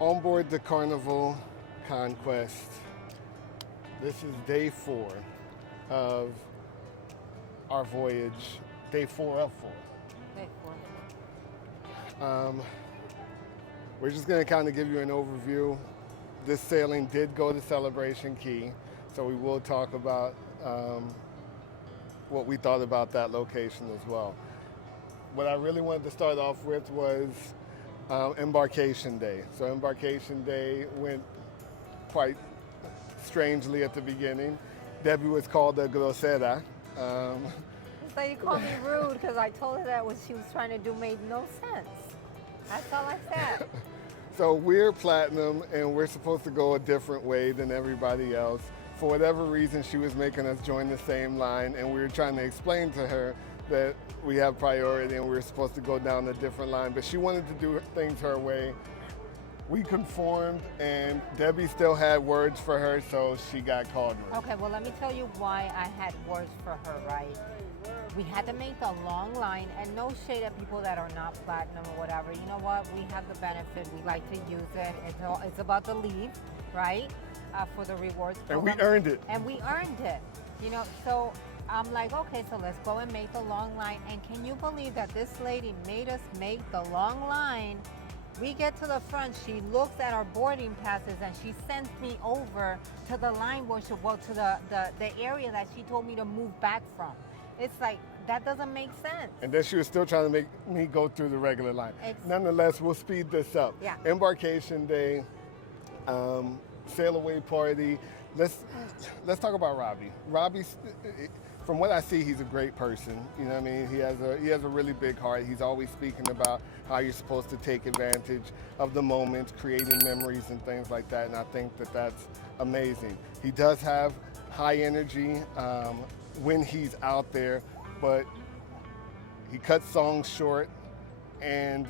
On board the Carnival Conquest. This is day 4 of our voyage. Day 4 of 4. Day 4. We're just going to kind of give you an overview. This sailing did go to Celebration Key, so we will talk about what we thought about that location as well. What I really wanted to start off with was Embarkation Day. So Embarkation Day went quite strangely at the beginning. Debbie was called a grosera. So you called me rude because I told her that what she was trying to do made no sense. That's all I said. So we're platinum and we're supposed to go a different way than everybody else. For whatever reason, she was making us join the same line, and we were trying to explain to her that we have priority and we were supposed to go down a different line, but she wanted to do things her way. We conformed, and Debbie still had words for her, so she got called rude. Okay, well, let me tell you why I had words for her, right? We had to make a long line, and no shade at people that are not platinum or whatever. You know what? We have the benefit. We like to use it. It's about the leave, right? For the rewards program. And we earned it. And we earned it. You know, so I'm like, okay, so let's go and make the long line. And can you believe that this lady made us make the long line? We get to the front, she looks at our boarding passes, and she sends me over to the line where to the area that she told me to move back from. It's like, that doesn't make sense. And then she was still trying to make me go through the regular line. Nonetheless, we'll speed this up. Yeah. Embarkation Day, sail away party. Let's talk about Robbie. Robbie's, from what I see, he's a great person. You know what I mean? He has a really big heart. He's always speaking about how you're supposed to take advantage of the moments, creating memories and things like that. And I think that that's amazing. He does have high energy when he's out there, but he cuts songs short, and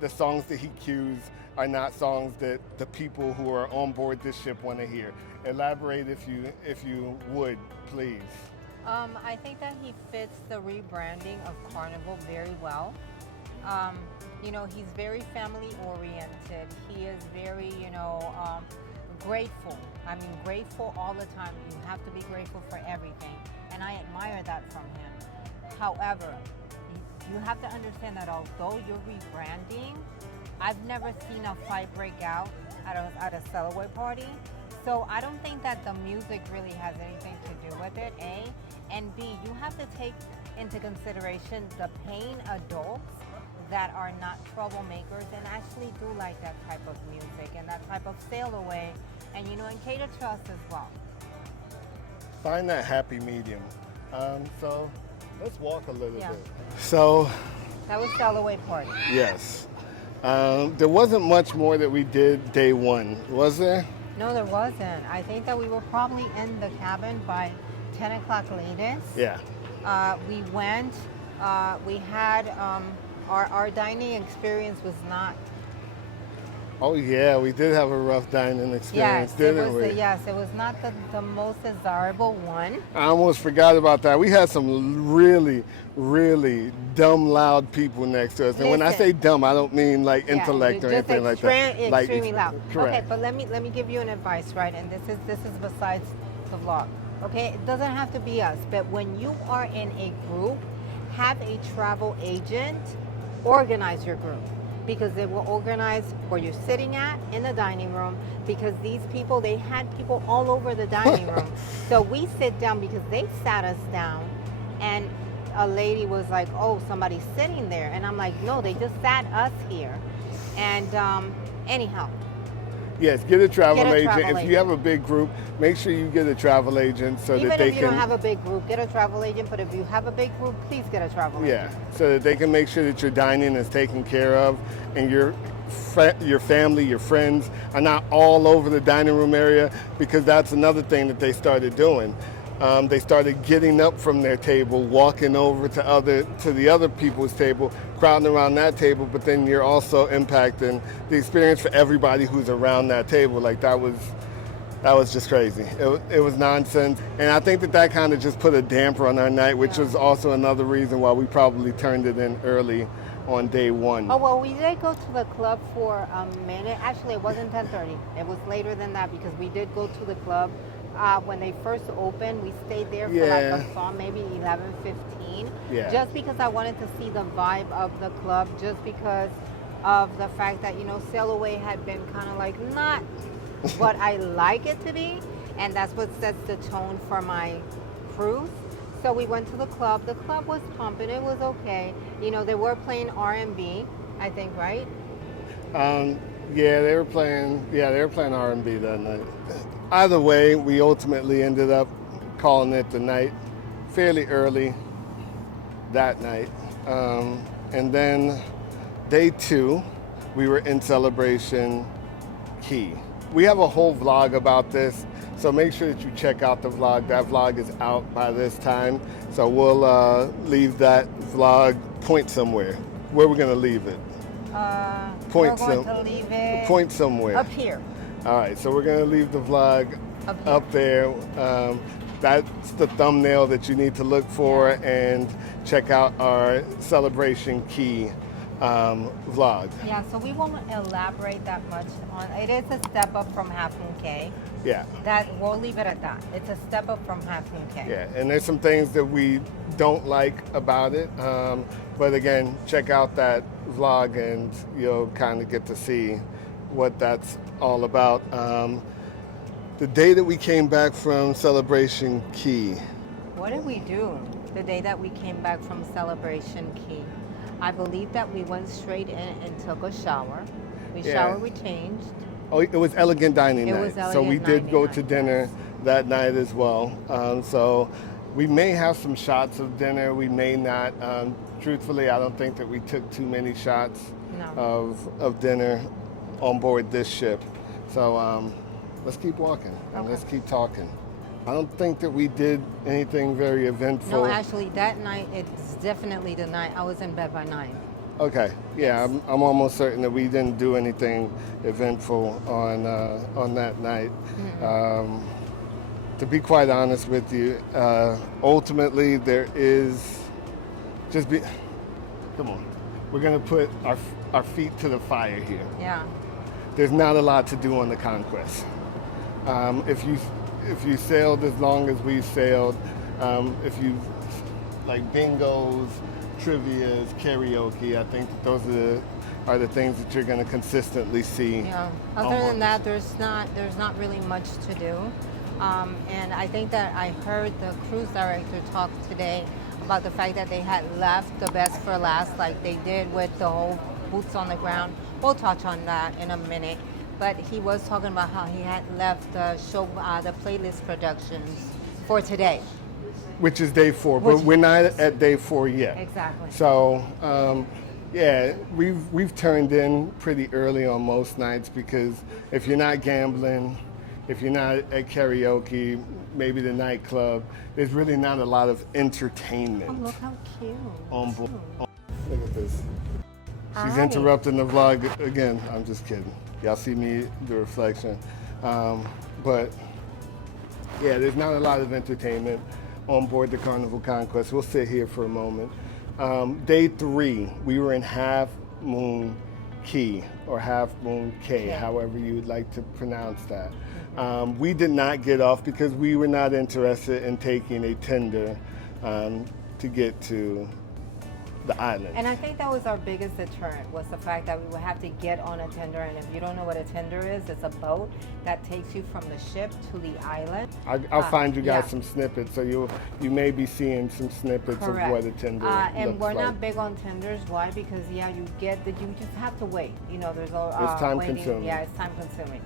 the songs that he cues are not songs that the people who are on board this ship want to hear. Elaborate if you would, please. I think that he fits the rebranding of Carnival very well. You know, he's very family oriented. He is very, grateful. I mean, grateful all the time. You have to be grateful for everything. And I admire that from him. However, you have to understand that although you're rebranding, I've never seen a fight break out at a sail-away party. So I don't think that the music really has anything to do with it, A. And B, you have to take into consideration the paying adults that are not troublemakers and actually do like that type of music and that type of sail-away, and and cater to us as well. Find that happy medium. So let's walk a little bit. So that was sail-away party. Yes. There wasn't much more that we did day 1, was there? No, there wasn't. I think that we were probably in the cabin by 10 o'clock latest. Yeah. We went, we had, our dining experience was not. Oh yeah, we did have a rough dining experience, didn't we? Yes, it was not the most desirable one. I almost forgot about that. We had some really, really dumb, loud people next to us. And when I say dumb, I don't mean like intellect or anything like that. Extremely loud. Correct. Okay, but let me give you an advice, right? And this is besides the vlog. Okay, it doesn't have to be us, but when you are in a group, have a travel agent organize your group, because they will organize where you're sitting at in the dining room, because these people, they had people all over the dining room. So we sit down because they sat us down, and a lady was like, oh, somebody's sitting there. And I'm like, no, they just sat us here. And anyhow. Yes, get a travel agent. If you have a big group, make sure you get a travel agent so that they can... Even if you don't have a big group, get a travel agent. But if you have a big group, please get a travel agent. Yeah, so that they can make sure that your dining is taken care of, and your family, your friends are not all over the dining room area, because that's another thing that they started doing. They started getting up from their table, walking over to the other people's table, crowding around that table, but then you're also impacting the experience for everybody who's around that table. Like that was just crazy. It was nonsense. And I think that kind of just put a damper on our night, which was also another reason why we probably turned it in early on day one. Oh, well, we did go to the club for a minute. Actually, it wasn't 10:30. It was later than that because we did go to the club when they first opened. We stayed there for like a song, maybe 11:15. Yeah. Just because I wanted to see the vibe of the club, just because of the fact that, Sail Away had been kind of like not what I like it to be. And that's what sets the tone for my cruise. So we went to the club. The club was pumping. It was okay. They were playing R&B, I think, right? Yeah, they were playing R&B that night. Either way, we ultimately ended up calling it the night fairly early that night. And then day 2, we were in Celebration Key. We have a whole vlog about this, so make sure that you check out the vlog. That vlog is out by this time, so we'll leave that vlog, point somewhere. Where we're going to leave it? We're going to leave it point somewhere. up here. All right, so we're going to leave the vlog up there. That's the thumbnail that you need to look for, and check out our Celebration Key vlog. Yeah, so we won't elaborate that much on it. Is a step up from Half Moon Cay. Yeah. That we'll leave it at that. It's a step up from Half Moon Cay. Yeah, and there's some things that we don't like about it, but again, check out that vlog and you'll kind of get to see what that's all about. The day that we came back from Celebration Key. What did we do the day that we came back from Celebration Key? I believe that we went straight in and took a shower. We showered, we changed. Oh, it was Elegant Dining night. So we did go to dinner that night as well. So we may have some shots of dinner. We may not. Truthfully, I don't think that we took too many shots of dinner on board this ship. So let's keep walking and let's keep talking. I don't think that we did anything very eventful. No, actually, that night, it's definitely the night. I was in bed by 9. Okay, yeah, I'm almost certain that we didn't do anything eventful on that night. Mm-hmm. To be quite honest with you, ultimately there is come on, we're gonna put our feet to the fire here. Yeah. There's not a lot to do on the Conquest. If you sailed as long as we've sailed, if you like bingos, trivias, karaoke, I think that those are the things that you're going to consistently see. Yeah. Other than that, there's not really much to do. And I think that I heard the cruise director talk today about the fact that they had left the best for last, like they did with the whole boots on the ground. We'll touch on that in a minute. But he was talking about how he had left the show, the playlist productions for today. Which is day 4, but we're not at day 4 yet. Exactly. So, yeah, we've turned in pretty early on most nights because if you're not gambling, if you're not at karaoke, maybe the nightclub, there's really not a lot of entertainment. Oh, look how cute. On board. Look at this. She's interrupting the vlog again. I'm just kidding. Y'all see me, the reflection. But yeah, there's not a lot of entertainment on board the Carnival Conquest. We'll sit here for a moment. Day 3, we were in Half Moon Key, or Half Moon Cay, however you would like to pronounce that. We did not get off because we were not interested in taking a tender to get to the island. And I think that was our biggest deterrent, was the fact that we would have to get on a tender. And if you don't know what a tender is, it's a boat that takes you from the ship to the island. I'll find you guys some snippets, so you may be seeing some snippets of what a tender and we're looks not like. big on tenders. Why? Because you just have to wait. There's a it's time waiting. consuming. Yeah, it's time consuming.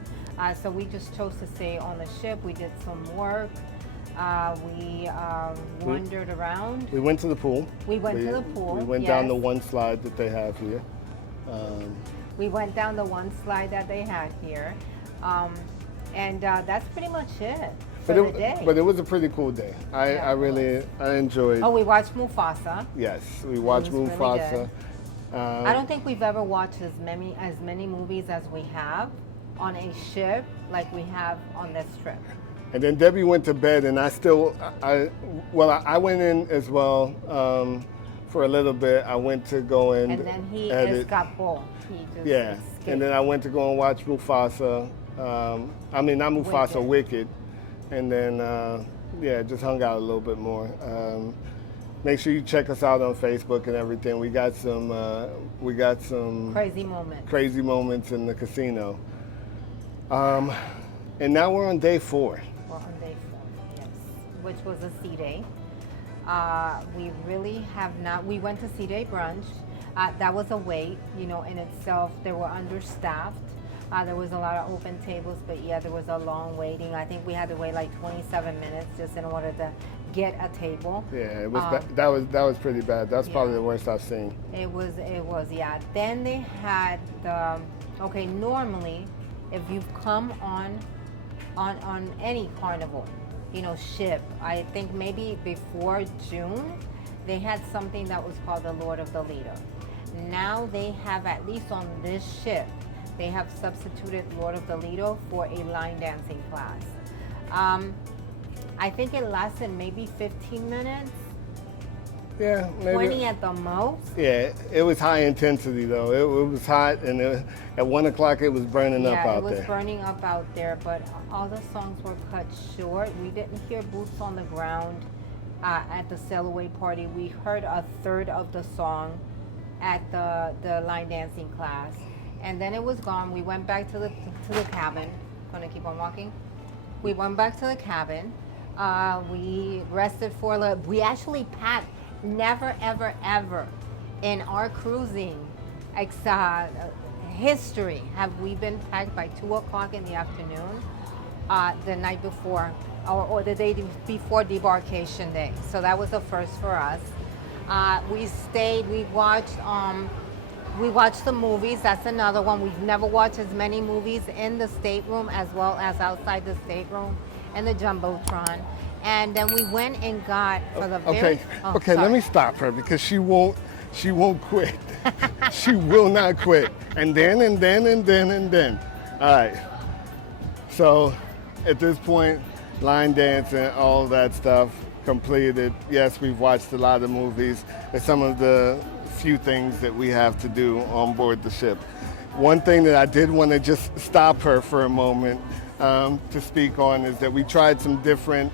So we just chose to stay on the ship. We did some work. We wandered around. We went to the pool. We went to the pool. We went down the one slide that they have here. We went down the one slide that they had here. And that's pretty much it for the day. But it was a pretty cool day. I enjoyed. Oh, we watched Mufasa. Yes, we watched Mufasa. Really I don't think we've ever watched as many movies as we have on a ship like we have on this trip. And then Debbie went to bed, and I went in as well for a little bit. I went to go and then he edit. escapó. He just Yeah, escaped. and then I went to go and watch Mufasa. I mean, not Mufasa, Wicked. And then, yeah, just hung out a little bit more. Make sure you check us out on Facebook and everything. We got some crazy moments in the casino. And now we're on day 4. We're on day 4, yes, which was a sea day. We really have not. We went to sea day brunch. That was a wait, you know, in itself. They were understaffed. There was a lot of open tables, but yeah, there was a long waiting. I think we had to wait like 27 minutes just in order to get a table. Yeah, it was that was pretty bad. That's probably the worst I've seen. It was, yeah. Then they had okay, normally if you've come on any carnival, you know, ship, I think maybe before June, they had something that was called the Lord of the Lido. Now they have, at least on this ship, they have substituted Lord of the Lido for a line dancing class. I think it lasted maybe 15 minutes. Yeah, maybe 20 at the most. Yeah, it was high intensity though. It was hot, and at 1 o'clock it was burning up out there. Yeah, it was burning up out there, but all the songs were cut short. We didn't hear boots on the ground at the sail away party. We heard a third of the song at the line dancing class, and then it was gone. We went back to the cabin. Gonna keep on walking. We went back to the cabin. We rested for a little. We actually packed. Never, ever, ever in our cruising history have we been packed by 2 o'clock in the afternoon the night before or the day before debarkation day. So that was the first for us. We stayed, we watched the movies. That's another one. We've never watched as many movies in the stateroom as well as outside the stateroom and the Jumbotron. And then we went and got for the very... Okay, let me stop her because she won't quit. She will not quit. And then. All right. So at this point, line dancing, all that stuff completed. Yes, we've watched a lot of movies. It's some of the few things that we have to do on board the ship. One thing that I did want to just stop her for a moment to speak on is that we tried some different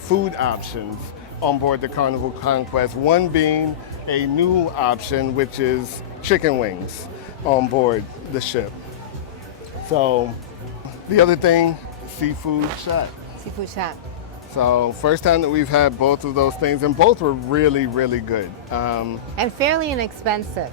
food options on board the Carnival Conquest. One being a new option, which is chicken wings on board the ship. So the other thing, seafood shot. Seafood shot. So first time that we've had both of those things, and both were really, really good. And fairly inexpensive.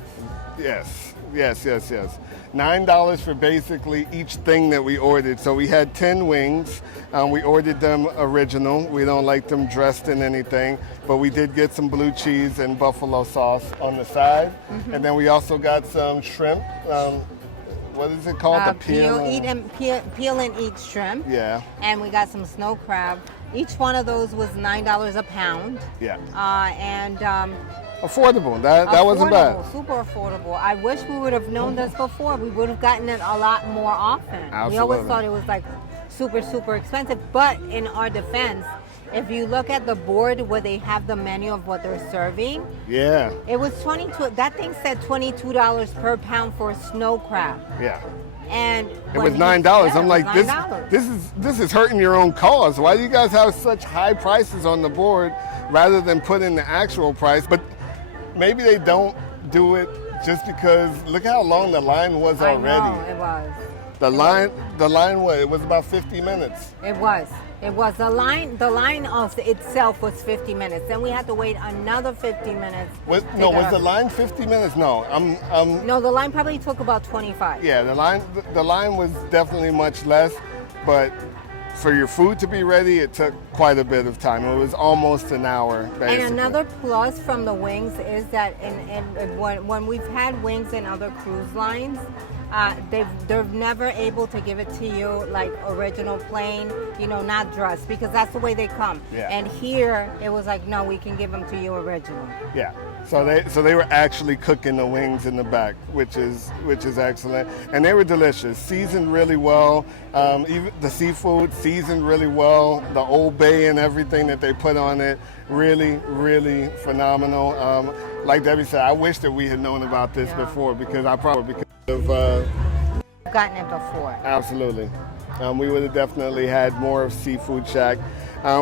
Yes. $9 for basically each thing that we ordered. So we had 10 wings. We ordered them original. We don't like them dressed in anything, but we did get some blue cheese and buffalo sauce on the side. Mm-hmm. And then we also got some shrimp. What is it called? Peel and eat shrimp. Yeah. And we got some snow crab. Each one of those was $9 a pound. Yeah. Affordable. That wasn't bad. Super affordable. I wish we would have known this before. We would have gotten it a lot more often. Absolutely. We always thought it was like super, super expensive. But in our defense, if you look at the board where they have the menu of what they're serving, yeah, it was $22. That thing said $22 per pound for snow crab. Yeah. And it was $9. I'm like, this is hurting your own cause. Why do you guys have such high prices on the board rather than put in the actual price? But maybe they don't do it just because look how long the line was already. I know, it was. The line was, it was about 50 minutes. It was. The line of itself was 50 minutes. Then we had to wait another 50 minutes. Was the line 50 minutes? No, No, the line probably took about 25. Yeah, the line was definitely much less, but for your food to be ready, it took quite a bit of time. It was almost an hour, basically. And another plus from the wings is that when we've had wings in other cruise lines, they're never able to give it to you like original plain, not dressed, because that's the way they come. Yeah. And here, it was like, no, we can give them to you original. Yeah. So they were actually cooking the wings in the back, which is excellent, and they were delicious, seasoned really well. Even the seafood seasoned really well. The Old Bay and everything that they put on it, really, really phenomenal. Like Debbie said, I wish that we had known about this before, because I probably could have gotten it before. Absolutely. We would have definitely had more of Seafood Shack,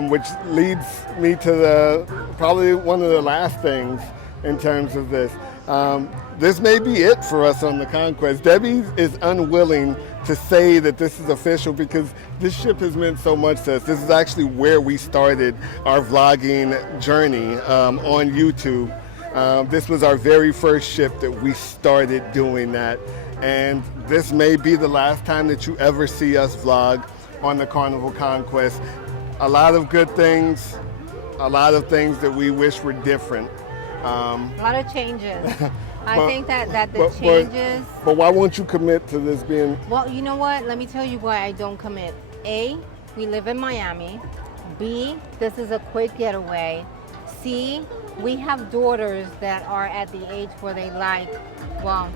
which leads me to probably one of the last things in terms of this. This may be it for us on the Conquest. Debbie is unwilling to say that this is official because this ship has meant so much to us. This is actually where we started our vlogging journey on YouTube. This was our very first ship that we started doing that. And this may be the last time that you ever see us vlog on the Carnival Conquest. A lot of good things, a lot of things that we wish were different. A lot of changes. I think that the changes... But why won't you commit to this being... Well, you know what? Let me tell you why I don't commit. A, we live in Miami. B, this is a quick getaway. C, we have daughters that are at the age where they like, well...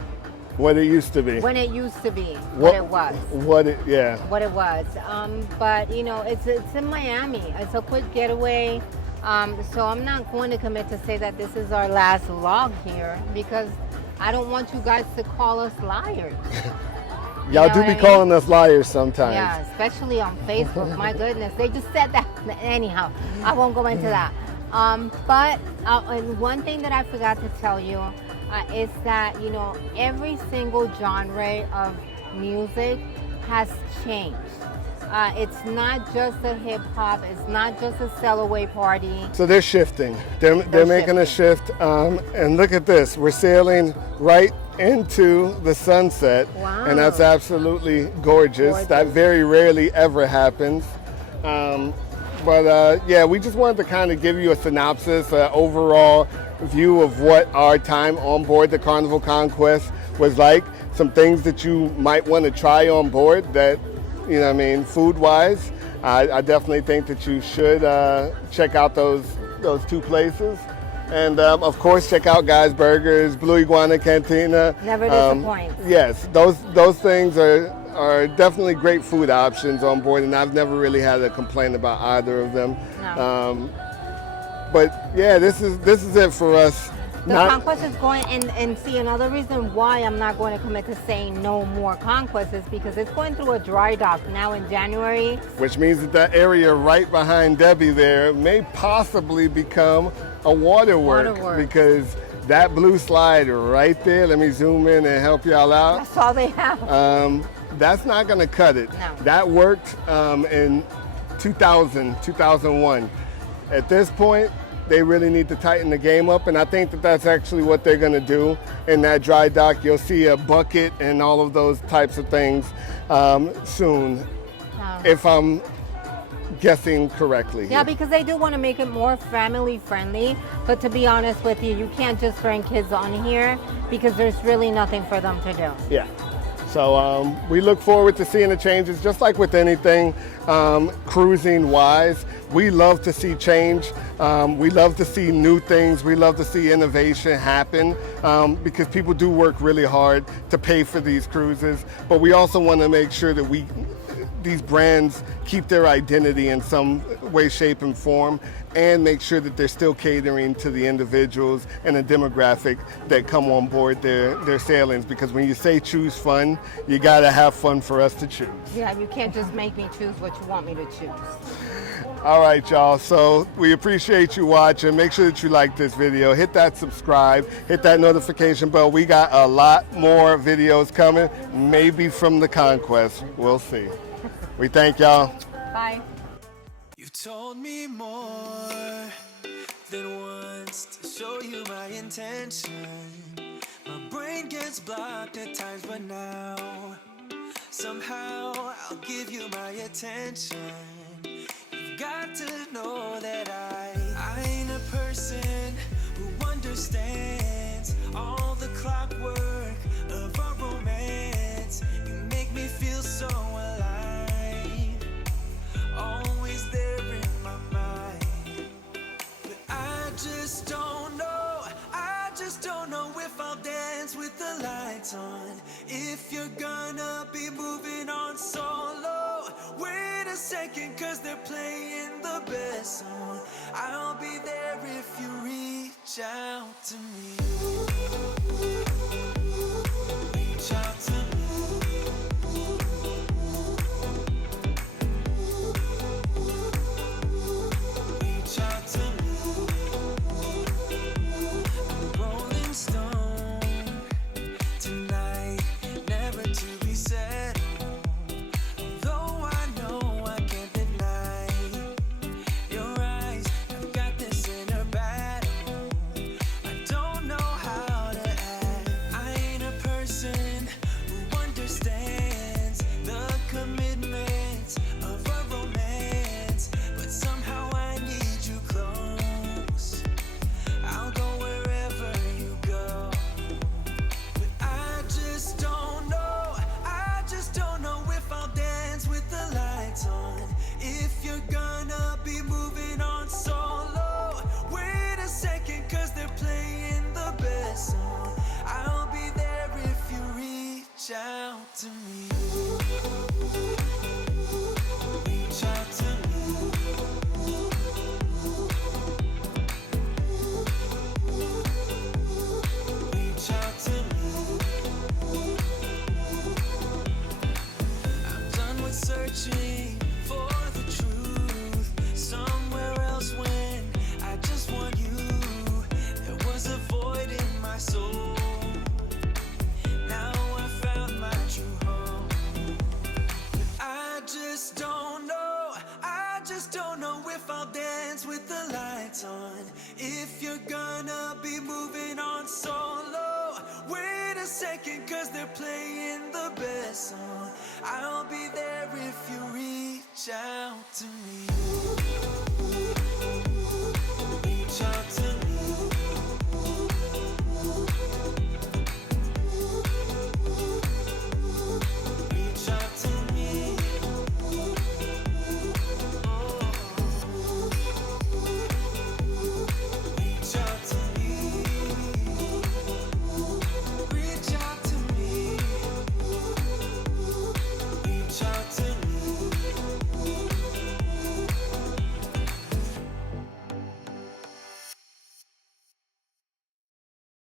What it used to be. When it used to be. What it was. What it was. But, you know, it's in Miami. It's a quick getaway. So I'm not going to commit to say that this is our last vlog here because I don't want you guys to call us liars. Y'all do be calling us liars sometimes. Yeah, especially on Facebook. My goodness, they just said that. Anyhow, I won't go into that. But and one thing that I forgot to tell you is that, you know, every single genre of music has changed. It's not just a hip hop. It's not just a sail away party. So they're shifting. They're making a shift. And look at this. We're sailing right into the sunset. Wow. And that's absolutely gorgeous. That very rarely ever happens. Yeah, we just wanted to kind of give you a synopsis, overall view of what our time on board the Carnival Conquest was like. Some things that you might want to try on board that, you know what I mean, food-wise. I definitely think that you should check out those two places. And of course, check out Guy's Burgers, Blue Iguana Cantina. Never disappoints. Yes, those things are definitely great food options on board, and I've never really had a complaint about either of them. No. But yeah, this is it for us. The Conquest is going, and see, another reason why I'm not going to commit to saying no more Conquest is because it's going through a dry dock now in January. Which means that area right behind Debbie there may possibly become a waterwork. Because that blue slide right there, let me zoom in and help y'all out. That's all they have. That's not going to cut it. No. That worked in 2000, 2001. At this point, they really need to tighten the game up, and I think that that's actually what they're going to do in that dry dock. You'll see a bucket and all of those types of things soon, if I'm guessing correctly. Yeah, because they do want to make it more family friendly, but to be honest with you, you can't just bring kids on here because there's really nothing for them to do. Yeah. So we look forward to seeing the changes, just like with anything cruising wise. We love to see change. We love to see new things. We love to see innovation happen because people do work really hard to pay for these cruises. But we also want to make sure that these brands keep their identity in some way, shape, and form, and make sure that they're still catering to the individuals and the demographic that come on board their sailings. Because when you say choose fun, you gotta have fun for us to choose. Yeah, you can't just make me choose what you want me to choose. All right, y'all, so we appreciate you watching. Make sure that you like this video. Hit that subscribe, hit that notification bell. We got a lot more videos coming, maybe from the Conquest. We'll see. We thank y'all. Bye. You told me more than once to show you my intention. My brain gets blocked at times, but now somehow I'll give you my attention. You've got to know that I ain't a person who understands all the clockwork of our romance. You make me feel so alive. Always there in my mind, but I just don't know. second, cause they're playing the best song. I'll be there if you reach out to me. Reach out to me. Reach out to me. I'm a rolling stone tonight, never to be settled. Though I know I can't deny your eyes, I've got this inner battle. I don't know how to act. I ain't a person who understands the commitments of a romance, but somehow I need you close. I'll go wherever you go. But I just don't know, I just don't know if I'll dance with the lights on. If you're gonna be moving on solo, wait a second, cause they're playing the best song. I'll be there if you reach out to me. Reach out to me. Reach out to me. I'm done with searching for the truth somewhere else when I just want you. There was a void in my soul. Now I found my true home. But I just don't know, I just don't know if I'll dance with the lights on. If you're gonna be moving on solo, wait a second, cause they're playing the best song. I'll be there if you reach out to me.